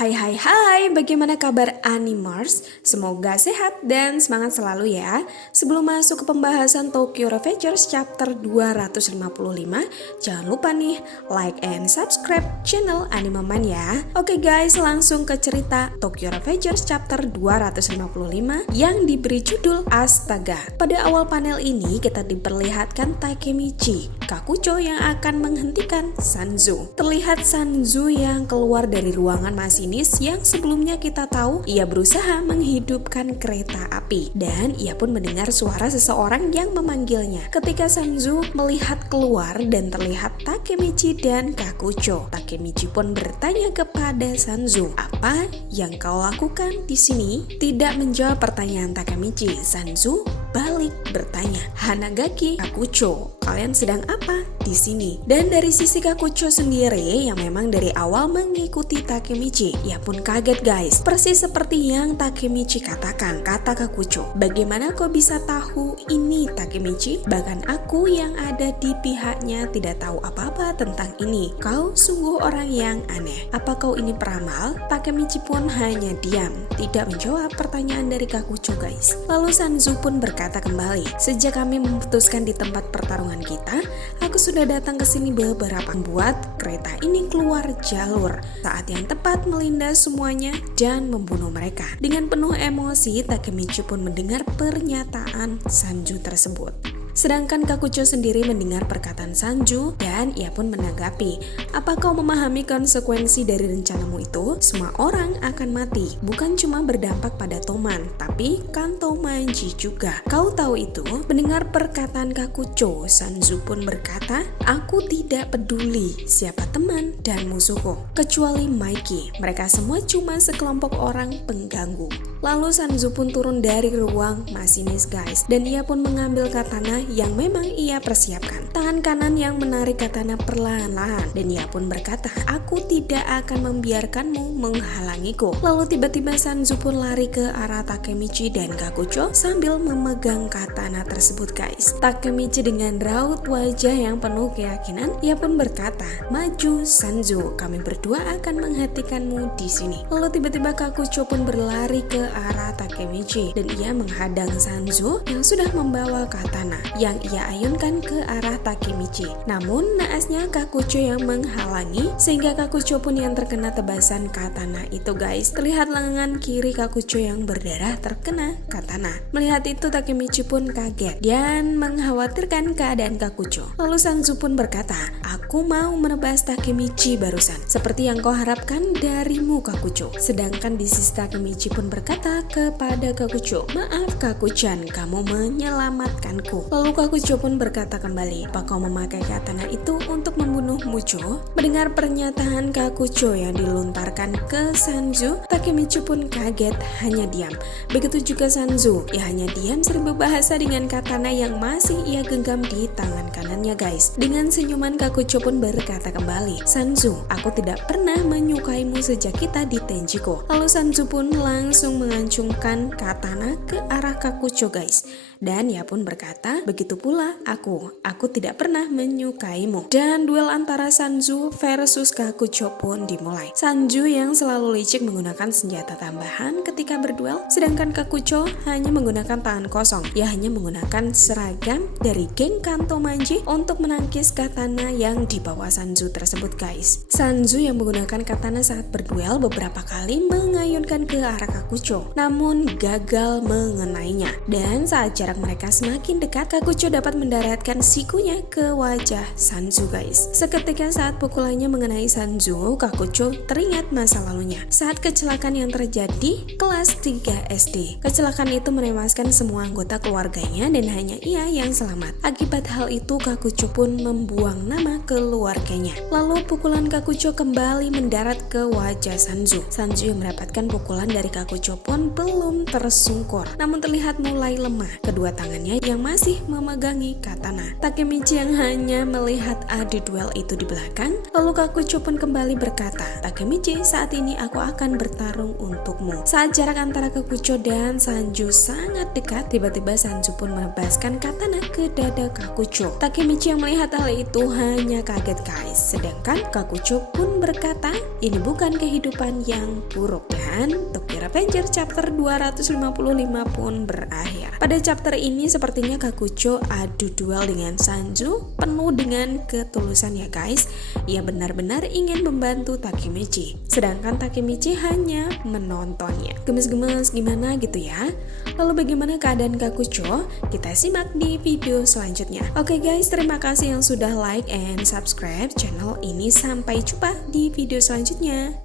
Hai hai hai, bagaimana kabar Animers? Semoga sehat dan semangat selalu ya. Sebelum masuk ke pembahasan Tokyo Revengers chapter 255, jangan lupa nih like and subscribe channel Animeman ya. Oke guys, langsung ke cerita Tokyo Revengers chapter 255 yang diberi judul Astaga. Pada awal panel ini kita diperlihatkan Takemichi, Kakucho yang akan menghentikan Sanzu. Terlihat Sanzu yang keluar dari ruangan masinis yang sebelumnya kita tahu ia berusaha menghidupkan kereta api dan ia pun mendengar suara seseorang yang memanggilnya. Ketika Sanzu melihat keluar dan terlihat Takemichi dan Kakucho, Takemichi pun bertanya kepada Sanzu, "Apa yang kau lakukan di sini?" Tidak menjawab pertanyaan Takemichi, Sanzu balik bertanya, "Hanagaki, Kakucho, kalian sedang apa di sini?" Dan dari sisi Kakucho sendiri yang memang dari awal mengikuti Takemichi, ia pun kaget guys. Persis seperti yang Takemichi katakan, kata Kakucho, "Bagaimana kau bisa tahu ini Takemichi? Bahkan aku yang ada di pihaknya tidak tahu apa-apa tentang ini. Kau sungguh orang yang aneh. Apa kau ini peramal?" Takemichi pun hanya diam, tidak menjawab pertanyaan dari Kakucho guys. Lalu Sanzu pun berkata kembali, "Sejak kami memutuskan di tempat pertarungan kita, aku sudah datang ke sini beberapa membuat kereta ini keluar jalur. Saat yang tepat melindas semuanya dan membunuh mereka." Dengan penuh emosi, Takemichi pun mendengar pernyataan Sanju tersebut. Sedangkan Kakucho sendiri mendengar perkataan Sanju dan ia pun menanggapi, "Apa kau memahami konsekuensi dari rencanamu itu? Semua orang akan mati, bukan cuma berdampak pada Toman, tapi Kanto Manji juga. Kau tahu itu?" Mendengar perkataan Kakucho, Sanju pun berkata, "Aku tidak peduli siapa teman dan musuhku, kecuali Maiki. Mereka semua cuma sekelompok orang pengganggu." Lalu Sanzu pun turun dari ruang masinis guys, dan ia pun mengambil katana yang memang ia persiapkan. Tangan kanan yang menarik katana perlahan-lahan dan ia pun berkata, "Aku tidak akan membiarkanmu menghalangiku." Lalu tiba-tiba Sanzu pun lari ke arah Takemichi dan Kakucho sambil memegang katana tersebut guys. Takemichi dengan raut wajah yang penuh keyakinan, ia pun berkata, "Maju Sanzu, kami berdua akan menghentikanmu di sini." Lalu tiba-tiba Kakucho pun berlari ke arah Takemichi dan ia menghadang Sanzu yang sudah membawa katana yang ia ayunkan ke arah Takemichi. Namun naasnya Kakucho yang menghalangi sehingga Kakucho pun yang terkena tebasan katana itu guys. Terlihat lengan kiri Kakucho yang berdarah terkena katana. Melihat itu Takemichi pun kaget dan mengkhawatirkan keadaan Kakucho. Lalu Sanzu pun berkata, "Aku mau menebas Takemichi barusan, seperti yang kau harapkan darimu Kakucho." Sedangkan di sisi Takemichi pun berkata kepada Kakucho, "Maaf Kakuchan, kamu menyelamatkanku." Lalu Kakucho pun berkata kembali, "Apa kau memakai katana itu untuk membunuh Mujo?" Mendengar pernyataan Kakucho yang dilontarkan ke Sanzu, Takemichi pun kaget hanya diam. Begitu juga Sanzu, ia hanya diam serba bahasa dengan katana yang masih ia genggam di tangan kanannya guys. Dengan senyuman Kakucho pun berkata kembali, "Sanzu, aku tidak pernah menyukaimu sejak kita di Tenjiko." Lalu Sanzu pun langsung mengancungkan katana ke arah Kakucho guys. Dan ia pun berkata, "Begitu pula aku tidak pernah menyukaimu." Dan duel antara Sanzu versus Kakucho pun dimulai. Sanzu yang selalu licik menggunakan senjata tambahan ketika berduel, sedangkan Kakucho hanya menggunakan tangan kosong. Ia hanya menggunakan seragam dari geng Kanto Manji untuk menangkis katana yang dibawa Sanzu tersebut guys. Sanzu yang menggunakan katana saat berduel beberapa kali mengayunkan ke arah Kakucho, namun gagal mengenainya. Dan saat jarak mereka semakin dekat, Kakucho dapat mendaratkan sikunya ke wajah Sanzu guys. Seketika saat pukulannya mengenai Sanzu, Kakucho teringat masa lalunya saat kecelakaan yang terjadi kelas 3 SD. Kecelakaan itu menewaskan semua anggota keluarganya dan hanya ia yang selamat. Akibat hal itu Kakucho pun membuang nama keluarganya. Lalu pukulan Kakucho kembali mendarat ke wajah Sanzu. Sanzu yang mendapatkan pukulan dari Kakucho pun belum tersungkur, namun terlihat mulai lemah. Kedua tangannya yang masih memegangi katana. Takemichi yang hanya melihat adu duel itu di belakang, lalu Kakucho pun kembali berkata, "Takemichi, saat ini aku akan bertarung untukmu." Saat jarak antara Kakucho dan Sanju sangat dekat, tiba-tiba Sanju pun menebaskan katana ke dada Kakucho. Takemichi yang melihat hal itu hanya kaget guys, sedangkan Kakucho pun berkata, "Ini bukan kehidupan yang buruk." Dan Tokyo Revenger chapter 255 pun berakhir. Pada chapter ini sepertinya Kakucho adu duel dengan Sanju penuh dengan ketulusan ya guys. Ia benar-benar ingin membantu Takemichi, sedangkan Takemichi hanya menontonnya. Gemes-gemes gimana gitu ya. Lalu bagaimana keadaan Kakucho? Kita simak di video selanjutnya. Oke guys, terima kasih yang sudah like and subscribe channel ini. Sampai jumpa di video selanjutnya.